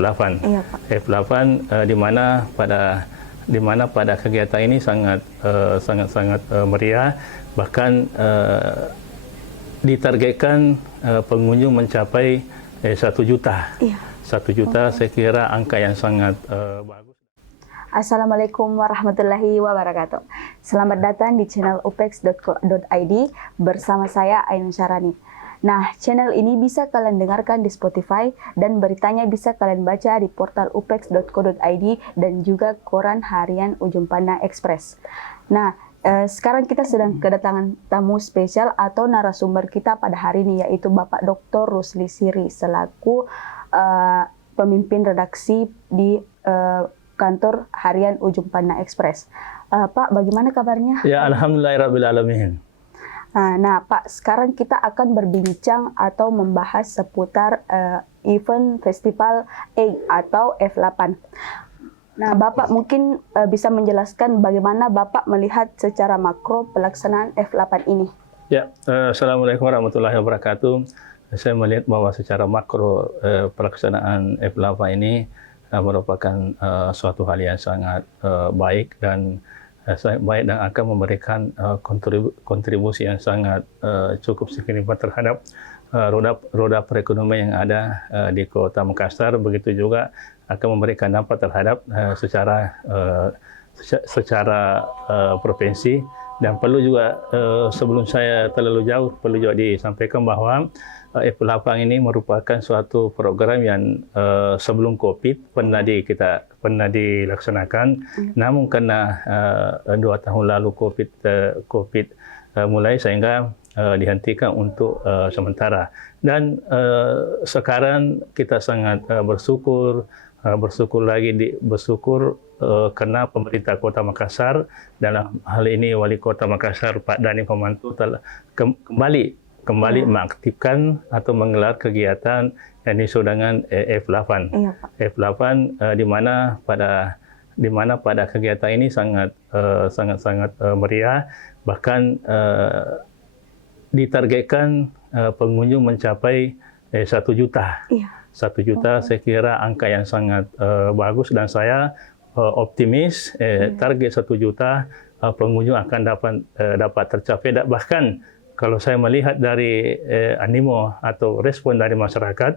F8. Iya, Pak. F8 di mana pada kegiatan ini sangat meriah, bahkan ditargetkan pengunjung mencapai 1 juta. Iya. 1 juta saya kira angka yang sangat bagus. Assalamualaikum warahmatullahi wabarakatuh. Selamat datang di channel upex.co.id bersama saya Ainun Syarani. Nah, channel ini bisa kalian dengarkan di Spotify dan beritanya bisa kalian baca di portal upex.co.id dan juga koran harian Ujung Pandang Express. Nah, sekarang kita sedang kedatangan tamu spesial atau narasumber kita pada hari ini, yaitu Bapak Dr. Rusli Siri selaku pemimpin redaksi di kantor harian Ujung Pandang Express. Pak, bagaimana kabarnya? Ya, alhamdulillahirrabbilalamin. Nah, Pak, sekarang kita akan berbincang atau membahas seputar event festival EIG atau F8. Nah, Bapak mungkin bisa menjelaskan bagaimana Bapak melihat secara makro pelaksanaan F8 ini. Ya, Assalamualaikum warahmatullahi wabarakatuh. Saya melihat bahwa secara makro pelaksanaan F8 ini merupakan suatu hal yang sangat baik dan akan memberikan kontribusi yang sangat cukup signifikan terhadap roda perekonomian yang ada di Kota Makassar. Begitu juga akan memberikan dampak terhadap secara provinsi. Dan perlu juga sebelum saya terlalu jauh perlu juga disampaikan bahwa F8 ini merupakan suatu program yang sebelum COVID pernah dilaksanakan, namun karena 2 tahun lalu COVID mulai sehingga dihentikan untuk sementara. Dan sekarang kita sangat bersyukur karena pemerintah Kota Makassar, dalam hal ini Wali Kota Makassar Pak Dhani Pomanto telah kembali mengaktifkan atau menggelar kegiatan yang disebut dengan F8. Iya, Pak. F8 di mana pada kegiatan ini sangat meriah, bahkan ditargetkan pengunjung mencapai 1 juta. Iya. 1 juta saya kira angka yang sangat bagus, dan saya optimis target 1 juta pengunjung akan dapat tercapai. Bahkan kalau saya melihat dari animo atau respon dari masyarakat,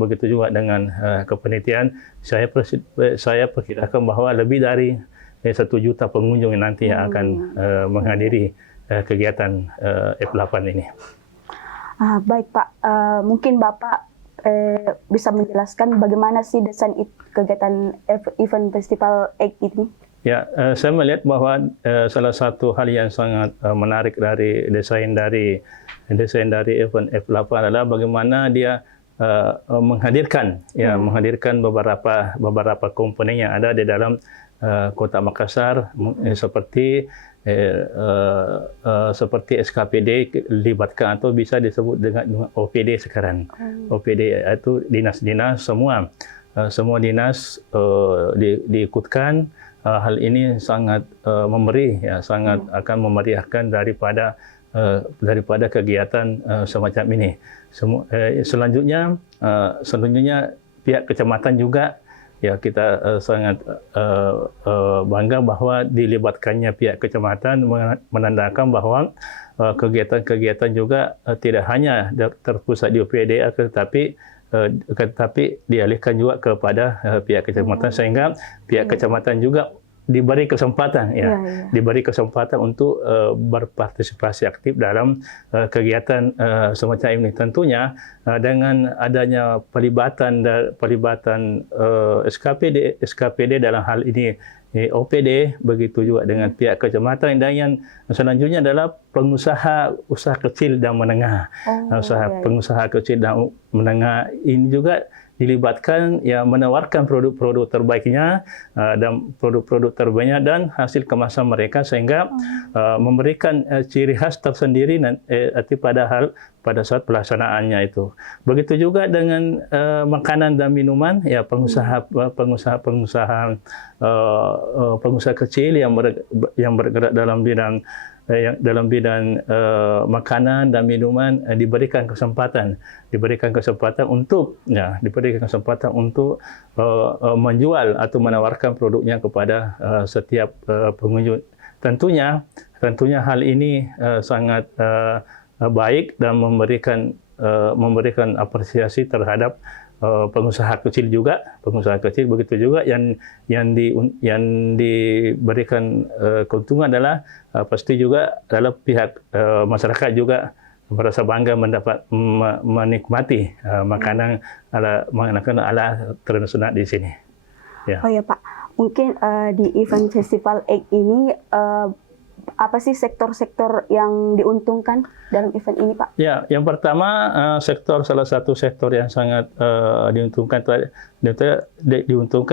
begitu juga dengan kepenelitian, saya perkirakan bahwa lebih dari 1 juta pengunjung yang nanti yang akan menghadiri kegiatan F8 ini. Baik, Pak. Mungkin Bapak bisa menjelaskan bagaimana sih desain kegiatan event festival EIG ini? Ya, saya melihat bahwa salah satu hal yang sangat menarik dari desain dari event F8 adalah bagaimana dia menghadirkan beberapa komponen yang ada di dalam Kota Makassar, seperti SKPD dilibatkan atau bisa disebut dengan OPD sekarang. OPD itu dinas-dinas semua dinas diikutkan. Hal ini sangat sangat akan memeriahkan daripada kegiatan semacam ini. Selanjutnya pihak kecamatan juga, ya, kita sangat bangga bahwa dilibatkannya pihak kecamatan, menandakan bahwa kegiatan-kegiatan juga tidak hanya terpusat di OPD, tetapi dialihkan juga kepada pihak kecamatan, sehingga pihak kecamatan juga diberi kesempatan, diberi kesempatan untuk berpartisipasi aktif dalam kegiatan semacam ini. Tentunya dengan adanya pelibatan SKPD dalam hal ini OPD, begitu juga dengan pihak kecamatan, dan yang selanjutnya adalah usaha kecil dan menengah. Pengusaha kecil dan menengah ini juga dilibatkan, ya, menawarkan produk-produk terbaiknya dan hasil kemasan mereka, sehingga memberikan ciri khas tersendiri pada pada saat pelaksanaannya itu. Begitu juga dengan makanan dan minuman, ya pengusaha kecil yang bergerak dalam bidang makanan dan minuman diberikan kesempatan untuk menjual atau menawarkan produknya kepada setiap pengunjung. Tentunya hal ini sangat baik dan memberikan apresiasi terhadap pengusaha kecil begitu juga yang diberikan keuntungan adalah pasti juga adalah pihak masyarakat juga merasa bangga menikmati makanan ala tradisional di sini. Ya. Oh ya Pak, mungkin di event festival Egg ini apa sih sektor-sektor yang diuntungkan dalam event ini, Pak? Ya, yang pertama salah satu sektor yang sangat diuntungkan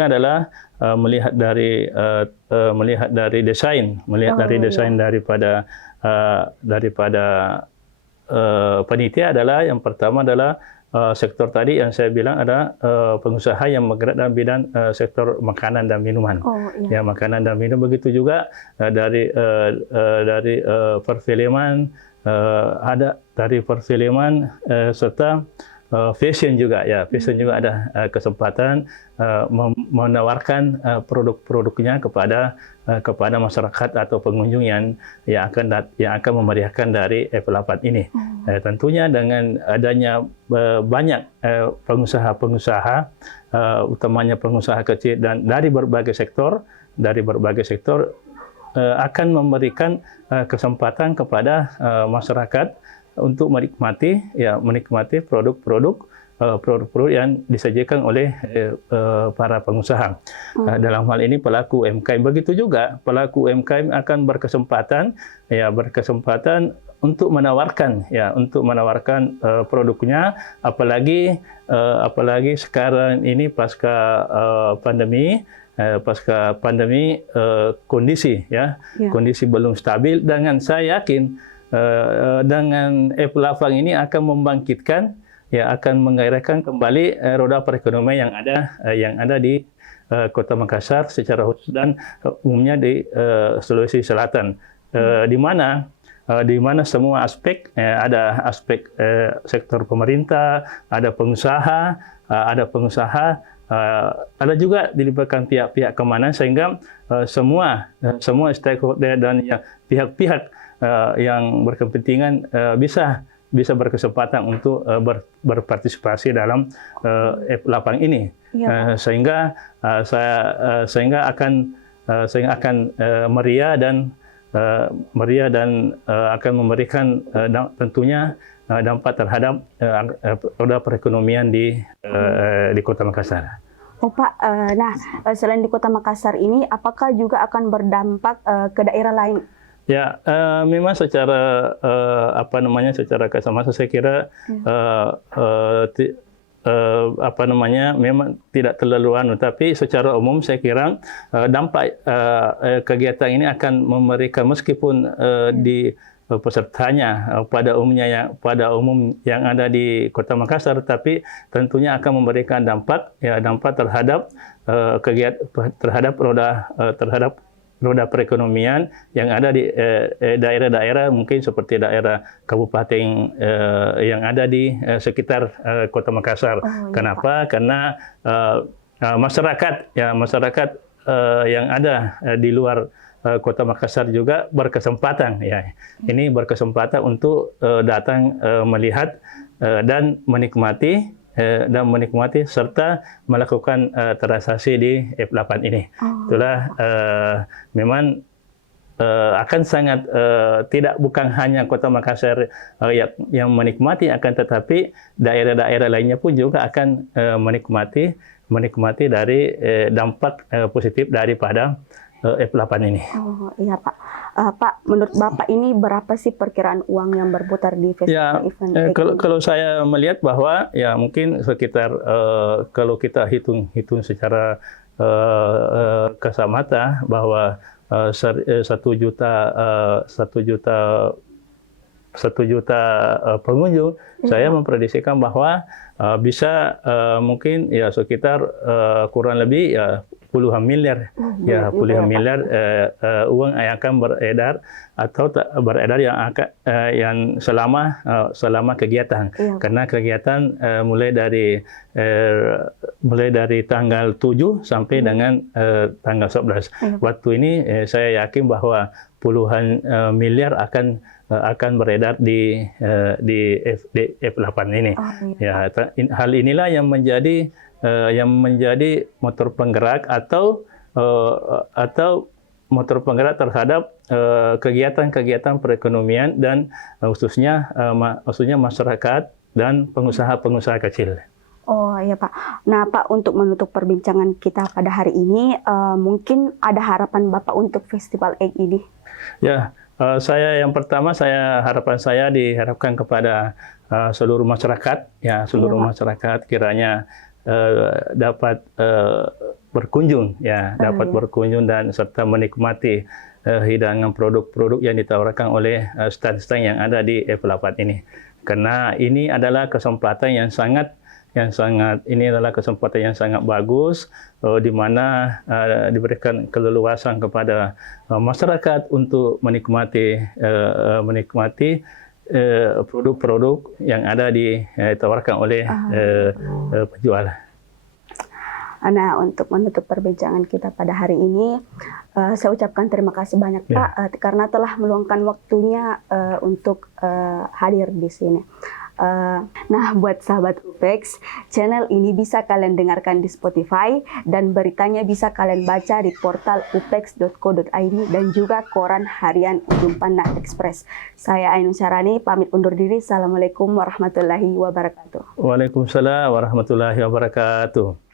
adalah melihat dari desain daripada panitia adalah yang pertama adalah sektor tadi yang saya bilang ada pengusaha yang bergerak dalam bidang sektor makanan dan minuman. Ya, makanan dan minum. Begitu juga dari perfilman, serta fashion juga. Ya, fashion juga ada kesempatan menawarkan produk-produknya kepada masyarakat atau pengunjung yang akan memeriahkan dari F8 ini. Tentunya dengan adanya banyak pengusaha-pengusaha, utamanya pengusaha kecil dan dari berbagai sektor akan memberikan kesempatan kepada masyarakat untuk menikmati produk-produk yang disajikan oleh para pengusaha. Dalam hal ini pelaku UMKM. Begitu juga pelaku UMKM akan berkesempatan untuk menawarkan produknya, apalagi sekarang ini pasca pandemi kondisi belum stabil. Dengan saya yakin dengan F8 ini akan membangkitkan, akan menggairahkan kembali roda perekonomian yang ada di Kota Makassar secara khusus dan umumnya di Sulawesi Selatan, di mana semua aspek, ada aspek sektor pemerintah, ada pengusaha, ada juga dilibatkan pihak-pihak keamanan, sehingga semua stakeholder dan pihak-pihak yang berkepentingan bisa berkesempatan untuk berpartisipasi dalam F8 ini. Sehingga akan meriah dan akan memberikan tentunya dampak terhadap roda perekonomian di Kota Makassar. Oh Pak, selain di Kota Makassar ini, apakah juga akan berdampak ke daerah lain? Ya, memang secara secara kasar saya kira memang tidak terlalu tapi secara umum saya kira dampak kegiatan ini akan memberikan, meskipun di pesertanya pada umum yang ada di Kota Makassar, tapi tentunya akan memberikan dampak terhadap terhadap roda perekonomian yang ada di daerah-daerah, mungkin seperti daerah kabupaten yang ada di sekitar Kota Makassar. Kenapa? Karena masyarakat yang ada di luar Kota Makassar juga berkesempatan, ini berkesempatan untuk datang melihat dan menikmati serta melakukan transaksi di F8 ini. Itulah memang akan sangat bukan hanya Kota Makassar yang menikmati, akan tetapi daerah-daerah lainnya pun juga akan menikmati dari dampak positif daripada F8 ini. Oh iya Pak. Pak, menurut Bapak ini berapa sih perkiraan uang yang berputar di festival event? Kalau saya melihat bahwa mungkin sekitar kalau kita hitung secara kasat mata bahwa 1 juta 1 juta pengunjung, saya memprediksikan bahwa bisa mungkin ya sekitar kurang lebih ya puluhan miliar, puluhan miliar uang yang akan beredar atau beredar yang akan selama kegiatan. Karena kegiatan mulai dari tanggal 7 sampai dengan tanggal 11. Waktu ini saya yakin bahwa puluhan miliar akan beredar di F8 ini. Ya, hal inilah yang menjadi motor penggerak atau motor penggerak terhadap kegiatan-kegiatan perekonomian dan khususnya masyarakat dan pengusaha-pengusaha kecil. Oh iya Pak. Nah Pak, untuk menutup perbincangan kita pada hari ini, mungkin ada harapan Bapak untuk Festival Egg ini? Ya, harapan saya diharapkan kepada seluruh masyarakat, ya seluruh masyarakat kiranya dapat berkunjung, ya dapat berkunjung dan serta menikmati hidangan produk-produk yang ditawarkan oleh stand-stand yang ada di F8 ini. Karena ini adalah kesempatan yang sangat bagus, di mana diberikan keleluasan kepada masyarakat untuk menikmati produk-produk yang ada ditawarkan oleh penjual. Nah, untuk menutup perbincangan kita pada hari ini, saya ucapkan terima kasih banyak Pak, karena telah meluangkan waktunya untuk hadir di sini. Nah, buat sahabat UPEX, channel ini bisa kalian dengarkan di Spotify dan beritanya bisa kalian baca di portal upex.co.id dan juga koran harian Ujung Pandang Express. Saya Ainun Syarani, pamit undur diri. Assalamualaikum warahmatullahi wabarakatuh. Waalaikumsalam warahmatullahi wabarakatuh.